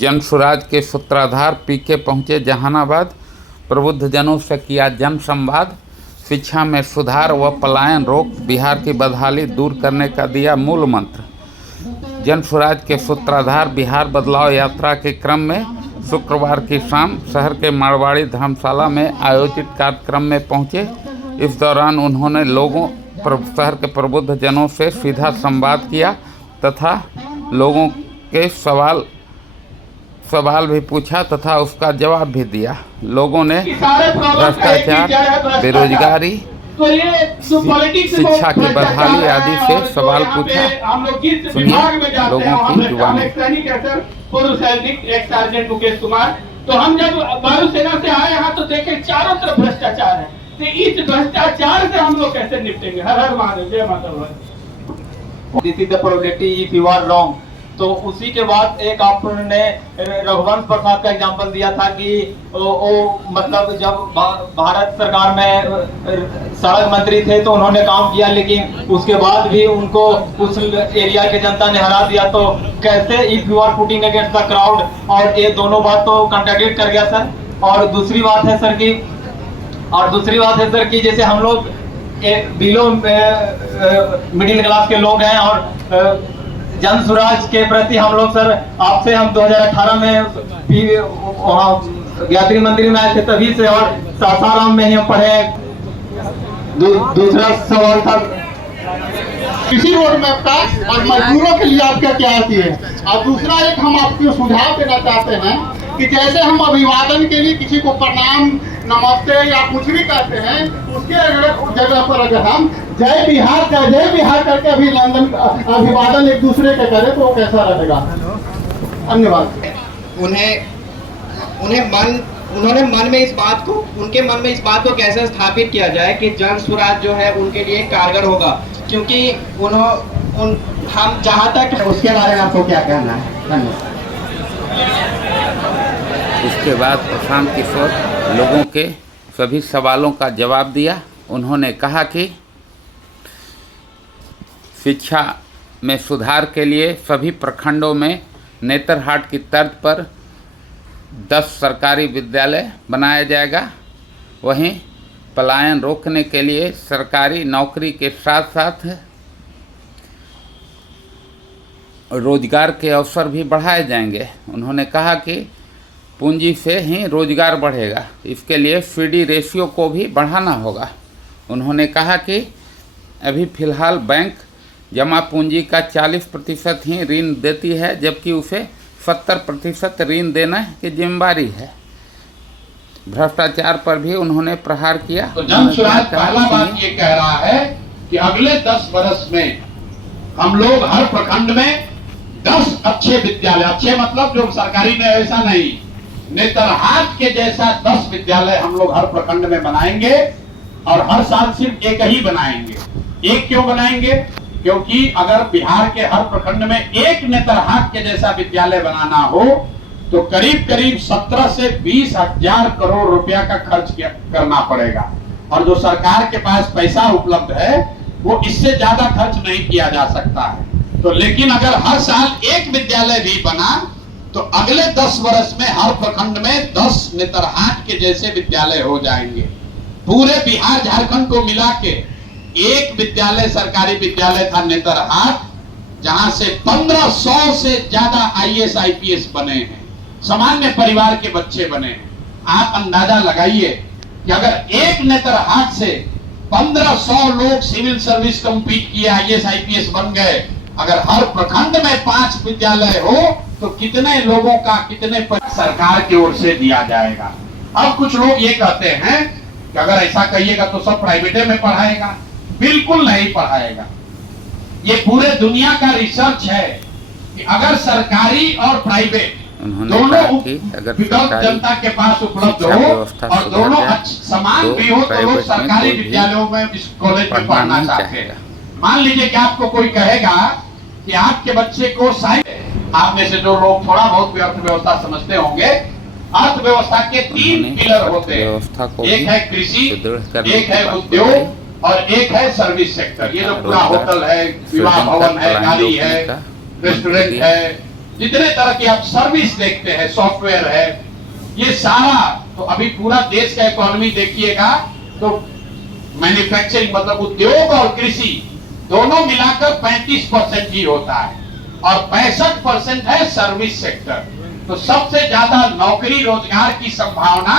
जनसुराज के सूत्राधार पीके पहुँचे जहानाबाद। प्रबुद्धजनों से किया जन संवाद। शिक्षा में सुधार व पलायन रोक बिहार की बदहाली दूर करने का दिया मूल मंत्र। जनसुराज के सूत्राधार बिहार बदलाव यात्रा के क्रम में शुक्रवार की शाम शहर के मारवाड़ी धर्मशाला में आयोजित कार्यक्रम में पहुंचे। इस दौरान उन्होंने शहर के प्रबुद्धजनों से सीधा संवाद किया तथा लोगों के सवाल भी पूछा तथा उसका जवाब भी दिया। लोगों ने भ्रष्टाचार, बेरोजगारी, शिक्षा की बदहाली आदि से सवाल पूछा। सुनिए लोगों की जुबानी। पूर्व सैनिक एक सार्जेंट मुकेश कुमार। तो हम जब वायुसेना से आए यहाँ तो देखे चारों तरफ भ्रष्टाचार है। तो इस भ्रष्टाचार से हम लोग कैसे निपटेंगे? हर हर महादेव, जय माता दी। This is the probability if you are wrong। तो उसी के बाद एक आपने रघुवंश प्रसाद का एग्जांपल दिया था कि वो मतलब जब भारत सरकार में सड़क मंत्री थे तो उन्होंने काम किया, लेकिन उसके बाद भी उनको उस एरिया के जनता ने हरा दिया। तो कैसे if you are putting against the crowd, और ये दोनों बात तो कॉन्ट्राडिक्ट कर गया सर। और दूसरी बात है सर कि जैसे हम लोग बिलो मिडिल क्लास के लोग हैं और जनसुराज के प्रति हम लोग सर आपसे हम 2018 में यात्री मंदिर में आए थे तभी से, और सासाराम में ही हम पढ़े। दूसरा सवाल था कृषि रोड मैप का और मजदूरों के लिए आपका क्या है। और दूसरा एक हम आपको सुझाव देना चाहते हैं कि जैसे हम अभिवादन के लिए किसी को प्रणाम, नमस्ते या कुछ भी कहते हैं, उसके जगह पर अगर हम जय बिहार करके अभिवादन एक दूसरे के करें तो कैसा रहेगा? धन्यवाद। उन्होंने उनके मन में इस बात को कैसे स्थापित किया जाए कि जन स्वराज जो है उनके लिए कारगर होगा, क्योंकि हम जहाँ तक उसके बारे में आपको क्या कहना है? धन्यवाद। उसके बाद प्रशांत किशोर लोगों के सभी सवालों का जवाब दिया। उन्होंने कहा कि शिक्षा में सुधार के लिए सभी प्रखंडों में नेतरहाट की तर्ज पर 10 सरकारी विद्यालय बनाया जाएगा। वहीं पलायन रोकने के लिए सरकारी नौकरी के साथ साथ रोजगार के अवसर भी बढ़ाए जाएंगे। उन्होंने कहा कि पूंजी से ही रोजगार बढ़ेगा, इसके लिए CD रेशियो को भी बढ़ाना होगा। उन्होंने कहा कि अभी फ़िलहाल बैंक जमा पूंजी का 40% ही ऋण देती है, जबकि उसे 70% ऋण देना की जिम्मेदारी है। भ्रष्टाचार पर भी उन्होंने प्रहार किया। तो जनसुराज पहला बात ये कह रहा है कि अगले 10 वर्ष में हम लोग हर प्रखंड में 10 अच्छे विद्यालय, अच्छे मतलब जो सरकारी में ऐसा नहीं, नेतरहाट के जैसा 10 विद्यालय हम लोग हर प्रखंड में बनाएंगे। और हर साल सिर्फ एक ही बनाएंगे। एक क्यों बनाएंगे? क्योंकि अगर बिहार के हर प्रखंड में एक नेतरहाट के जैसा विद्यालय बनाना हो तो करीब 17 से 20 हजार करोड़ रुपया का खर्च करना पड़ेगा। और जो सरकार के पास पैसा उपलब्ध है वो इससे ज्यादा खर्च नहीं किया जा सकता है। तो लेकिन अगर हर साल एक विद्यालय भी बना तो अगले 10 वर्ष में हर प्रखंड में 10 नेतरहाट के जैसे विद्यालय हो जाएंगे। पूरे बिहार झारखंड को मिला के एक विद्यालय, सरकारी विद्यालय था नेतरहाट, जहां से 1500 से ज्यादा IAS IPS बने हैं, सामान्य परिवार के बच्चे बने हैं। आप अंदाजा लगाइए कि अगर एक नेतरहाट से 1500 लोग सिविल सर्विस कंप्लीट किए, IAS IPS बन गए, अगर हर प्रखंड में 5 विद्यालय हो तो कितने लोगों का कितने सरकार की ओर से दिया जाएगा। अब कुछ लोग ये कहते हैं कि अगर ऐसा कहिएगा तो सब प्राइवेट में पढ़ाएगा। बिल्कुल नहीं पढ़ाएगा। ये पूरे दुनिया का रिसर्च है कि अगर सरकारी और प्राइवेट दोनों विकल्प जनता के पास उपलब्ध हो और दोनों समान भी हो तो लोग सरकारी विद्यालयों में इस कॉलेज में पढ़ना चाहते हैं। मान लीजिए कि आपको कोई कहेगा कि आपके बच्चे को साइंस, आप में से जो लोग थोड़ा बहुत भी अर्थव्यवस्था समझते होंगे, अर्थव्यवस्था के 3 पिलर होते हैं। एक है कृषि, एक है उद्योग और एक है सर्विस सेक्टर। ये जो पूरा होटल है, विवाह भवन है, गाड़ी है, रेस्टोरेंट है, जितने तरह की आप सर्विस देखते हैं, सॉफ्टवेयर है, ये सारा, तो अभी पूरा देश का इकोनॉमी देखिएगा तो मैन्युफैक्चरिंग मतलब उद्योग और कृषि दोनों मिलाकर 35% ही होता है और 65% है सर्विस सेक्टर। तो सबसे ज्यादा नौकरी रोजगार की संभावना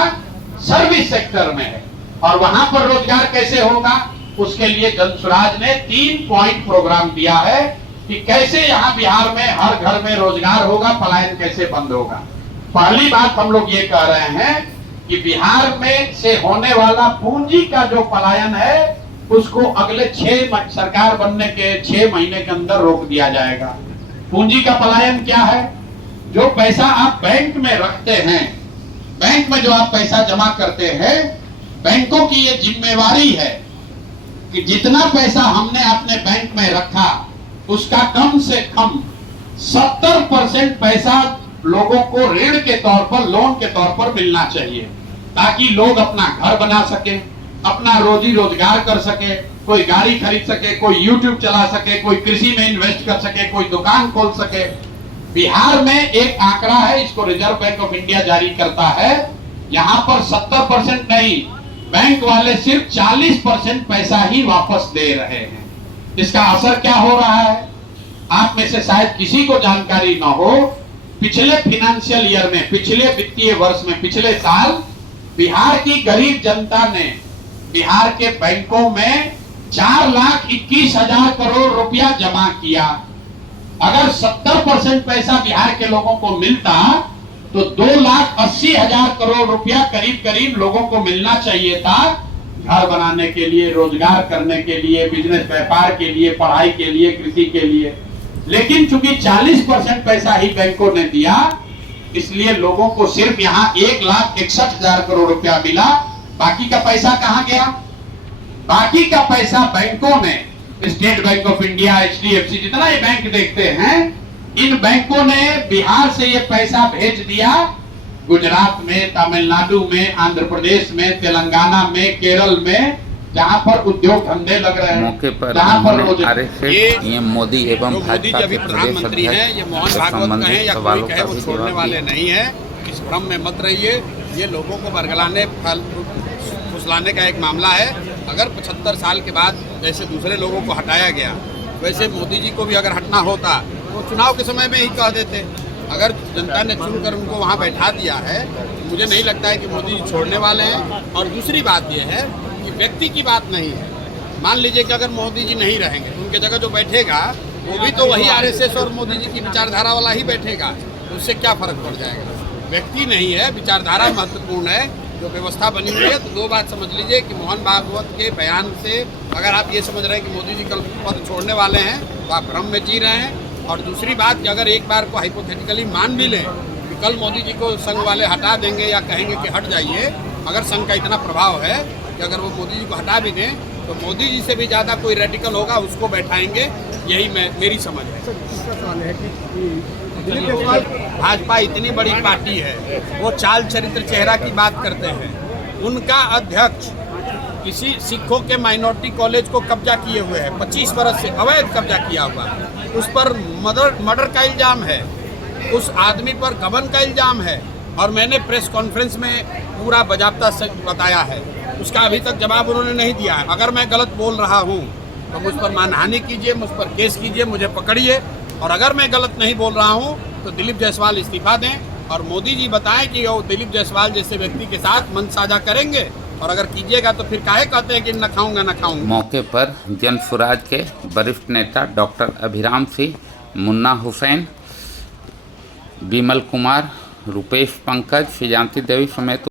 सर्विस सेक्टर में है और वहां पर रोजगार कैसे होगा, उसके लिए जनसुराज ने 3 पॉइंट प्रोग्राम दिया है कि कैसे यहां बिहार में हर घर में रोजगार होगा, पलायन कैसे बंद होगा। पहली बात हम लोग ये कह रहे हैं कि बिहार में से होने वाला पूंजी का जो पलायन है उसको अगले 6 सरकार बनने के 6 महीने के अंदर रोक दिया जाएगा। पूंजी का पलायन क्या है? जो पैसा आप बैंक में रखते हैं, बैंक में जो आप पैसा जमा करते हैं, बैंकों की ये जिम्मेवारी है कि जितना पैसा हमने अपने बैंक में रखा उसका कम से कम 70% पैसा लोगों को ऋण के तौर पर, लोन के तौर पर मिलना चाहिए ताकि लोग अपना घर बना सके, अपना रोजी रोजगार कर सके, कोई गाड़ी खरीद सके, कोई यूट्यूब चला सके, कोई कृषि में इन्वेस्ट कर सके, कोई दुकान खोल सके। बिहार में एक आंकड़ा है, इसको रिजर्व बैंक ऑफ इंडिया जारी करता है, यहाँ पर 70% नहीं, बैंक वाले सिर्फ 40% पैसा ही वापस दे रहे हैं। इसका असर क्या हो रहा है? आप में से शायद किसी को जानकारी न हो, पिछले फाइनेंशियल ईयर में, पिछले वित्तीय वर्ष में, पिछले साल बिहार की गरीब जनता ने बिहार के बैंकों में 4,21,000 करोड़ रुपया जमा किया। अगर 70% पैसा बिहार के लोगों को मिलता तो 2,80,000 करोड़ रुपया करीब करीब लोगों को मिलना चाहिए था घर बनाने के लिए, रोजगार करने के लिए, बिजनेस व्यापार के लिए, पढ़ाई के लिए, कृषि के लिए। लेकिन चूंकि 40% पैसा ही बैंकों ने दिया, इसलिए लोगों को सिर्फ यहाँ 1,61,000 करोड़ रुपया मिला। बाकी का पैसा कहां गया? बाकी का पैसा बैंकों ने, state bank of India, HDFC, जितना ये बैंक देखते हैं, इन बैंकों ने बिहार से ये पैसा भेज दिया गुजरात में, तमिलनाडु में, आंध्र प्रदेश में, तेलंगाना में, केरल में, जहां पर उद्योग धंधे लग रहे हैं, मौके पर जहां पर ये मोदी एवं मोदी जी अभी प्रधानमंत्री हैं, ये मोहन भागवत कहें या कोई कहे, वो छोड़ने वाले नहीं है। इस भ्रम में मत रहिए, ये लोगों को बरगलाने फुसलाने का एक मामला है। अगर 75 साल के बाद जैसे दूसरे लोगों को हटाया गया, वैसे मोदी जी को भी अगर हटना होता तो चुनाव के समय में ही कह देते। अगर जनता ने चुनकर उनको वहाँ बैठा दिया है, मुझे नहीं लगता है कि मोदी जी छोड़ने वाले हैं। और दूसरी बात यह है कि व्यक्ति की बात नहीं है। मान लीजिए कि अगर मोदी जी नहीं रहेंगे, उनके जगह जो बैठेगा वो भी तो वही RSS और मोदी जी की विचारधारा वाला ही बैठेगा, उससे क्या फर्क पड़ जाएगा? व्यक्ति नहीं है, विचारधारा महत्वपूर्ण है, जो व्यवस्था बनी हुई है। तो 2 बात समझ लीजिए कि मोहन भागवत के बयान से अगर आप ये समझ रहे हैं कि मोदी जी कल पद छोड़ने वाले हैं तो आप भ्रम में जी रहे हैं। और दूसरी बात कि अगर एक बार को हाइपोथेटिकली मान भी लें कि कल मोदी जी को संघ वाले हटा देंगे या कहेंगे कि हट जाइए, अगर संघ का इतना प्रभाव है कि अगर वो मोदी जी को हटा भी दें तो मोदी जी से भी ज़्यादा कोई रेडिकल होगा, उसको बैठाएंगे, यही मेरी समझ है। भाजपा इतनी बड़ी पार्टी है, वो चाल चरित्र चेहरा की बात करते हैं। उनका अध्यक्ष किसी सिखों के माइनॉरिटी कॉलेज को कब्जा किए हुए है, 25 बरस से अवैध कब्जा किया हुआ, उस पर मर्डर का इल्जाम है, उस आदमी पर गबन का इल्जाम है। और मैंने प्रेस कॉन्फ्रेंस में पूरा बाजाबता से बताया है, उसका अभी तक जवाब उन्होंने नहीं दिया है। अगर मैं गलत बोल रहा हूँ तो मुझ पर मानहानि कीजिए, मुझ पर केस कीजिए, मुझे पकड़िए। और अगर मैं गलत नहीं बोल रहा हूँ तो दिलीप जायसवाल इस्तीफा दें और मोदी जी बताएं कि वो दिलीप जायसवाल जैसे व्यक्ति के साथ मंच साझा करेंगे। और अगर कीजिएगा तो फिर काहे कहते हैं कि न खाऊंगा न खाऊंगा। मौके पर जन स्वराज के वरिष्ठ नेता डॉक्टर अभिराम सिंह, मुन्ना हुसैन, विमल कुमार, रुपेश पंकज, फिजांती देवी समेत